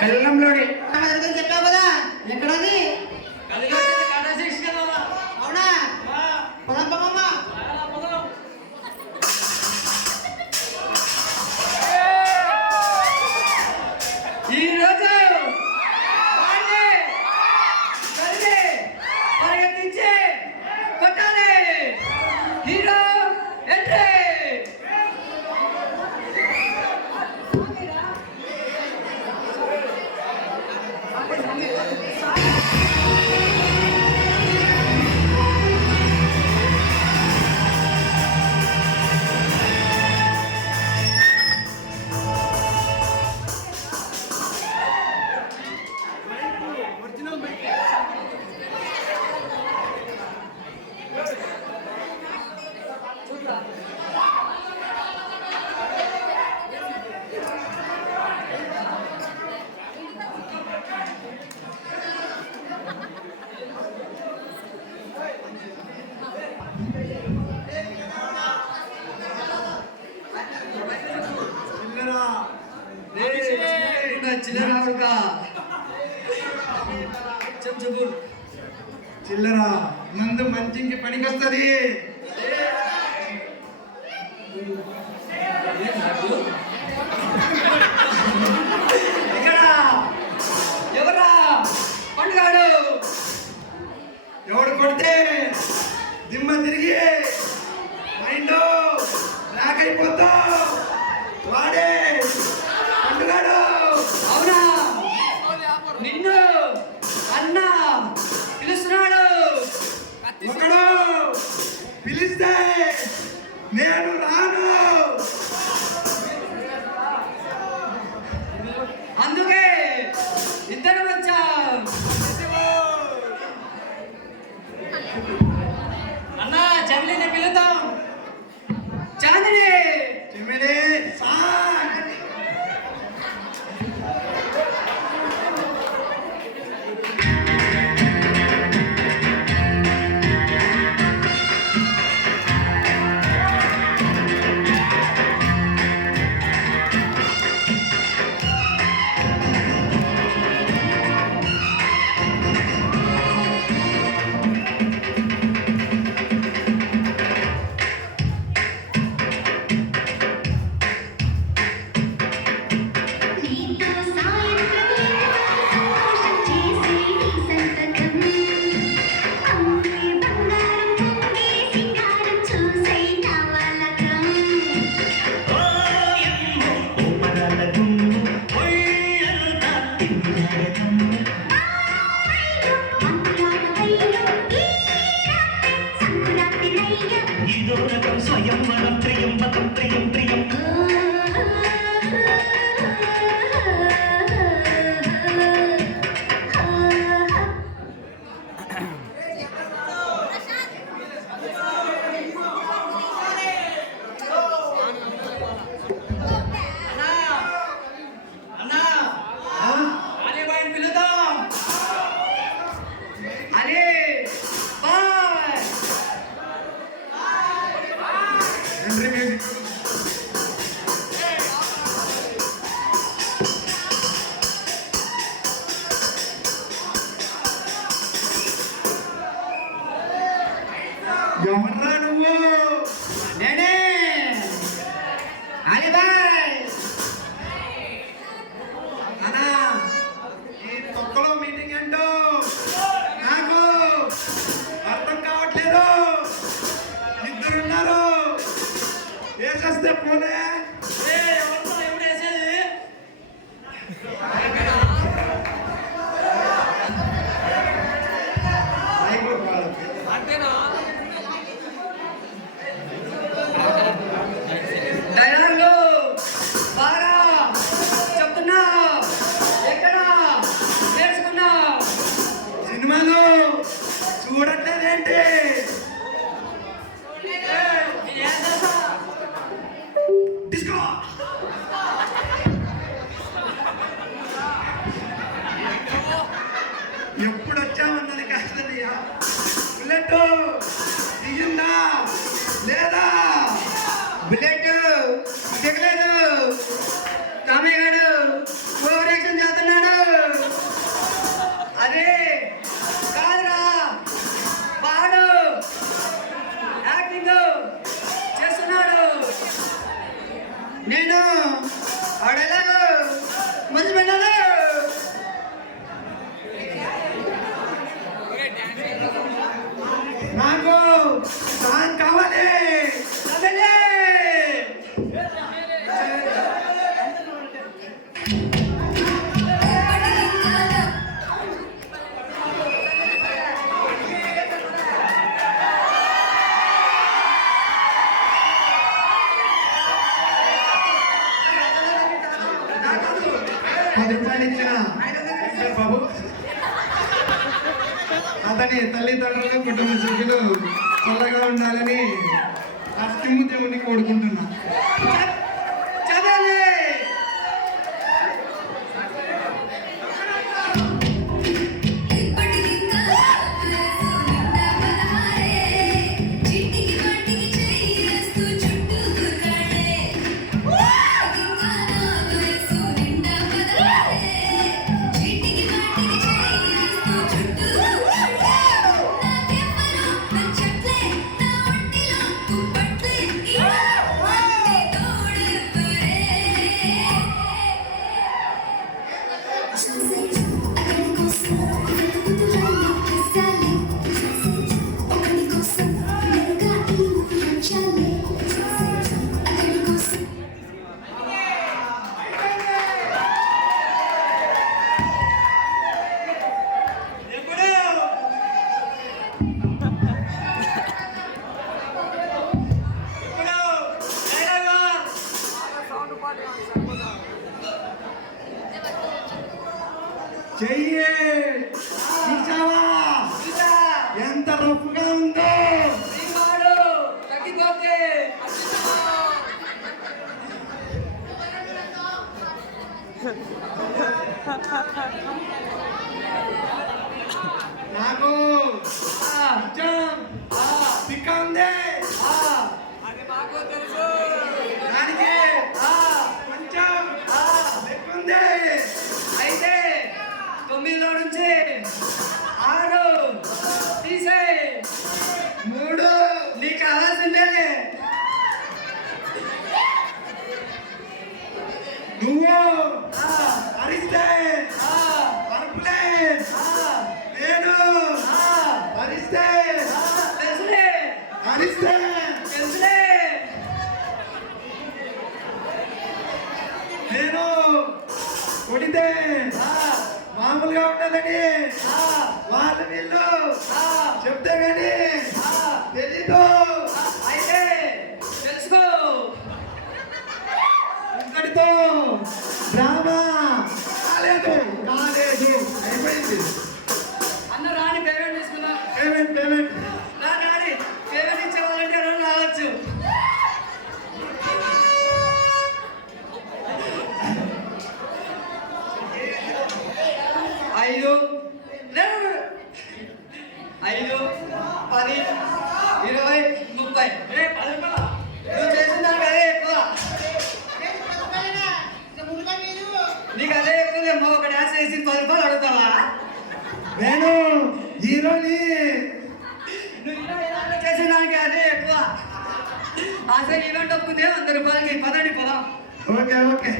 బెల్లంలోని చెప్పావు కదా ఎక్కడది అవునా పొలం ఈరోజు పరిగెత్తించి కొట్టాలి హీరో ఎంట్రీ. చిల్లరా మందు మంచికి పనికొస్తుంది. ఎవరా పండుగాడు ఎవడు కొడితే దిమ్మ తిరిగి మైండ్ బ్లాక్ అయిపోతా వాడే పండుగాడు. అవునా నిన్ను అన్నా పిలుస్తున్నాడు. ఒకడు పిలిస్తే నేను రాను. అందుకే ఇద్దరం వచ్చాం. అన్నా జమిలిని పిలుద్దాం. చాందిని చెమిలి స్వయంవరం త్రియంబకం త్రియం త్రియం ఎవర్రా నువ్వు? నేనే అలీబాయ్. అన్నా ఈ తొక్కలో మీటింగ్ ఏంటో నాకు అర్థం కావట్లేదు. ఇద్దరున్నారు వేసేస్తే పోలే. డైలాగ్లు బాగా చెప్తున్నా. ఎక్కడ నేర్చుకున్నా? సినిమాలు చూడట్లేదేంటి? యాక్టింగ్ చేస్తున్నాడు. నేను ఆడేలాగా మంచి పెట్టాను. నాకు సాంగ్ కావాలి. చదలే. రూపాయలు ఇచ్చిన బాబు అతని తల్లిదండ్రులు కుటుంబ సభ్యులు చల్లగా ఉండాలని అష్టిము దేవుని కోరుకుంటున్నా. చదలే. చెయ్యి చూసావా ఎంత రఫ్గా ఉందో. తగ్గిపోతే నాకు కొంచెం సిక్క ఉంది. దానికి కొంచెం లెక్క ఉంది. అయితే 9లో నుంచి 6 తీసే 3 నీకు కావాల్సిందే. నువ్వు అరిస్తే అరుపులే. నేను అరిస్తే తెలుసులే అరిస్తే తెలుసులే. నేను కొడితే మామూలుగా ఉండాలని వాళ్ళు వీళ్ళు చెప్తే గాని తెలీదు. అయితే తెలుసుకో. ఇంతటితో డ్రామా కాలేదు కాలేదు అయిపోయింది. అన్న రాని పేమెంట్ తీసుకుందాం. పేమెంట్ పేమెంట్ రాని పేమెంట్ ఇచ్చేవాళ్ళంటే రావచ్చు. 5 5 10 20 30 10 నువ్వు చేసిన దానికి అదే ఎక్కువ. నీకు అదే ఎక్కువ. ఒక డాన్స్ వేసి 10 రూపాయలు అడుగుతావా? నేను హీరోని. నువ్వు ఇలా చేసిన దానికి అదే ఎక్కువ. అసలు ఈవెంట్ ఒప్పుకుందే 100 రూపాయలకి. పదండి పోదాం. Okay okay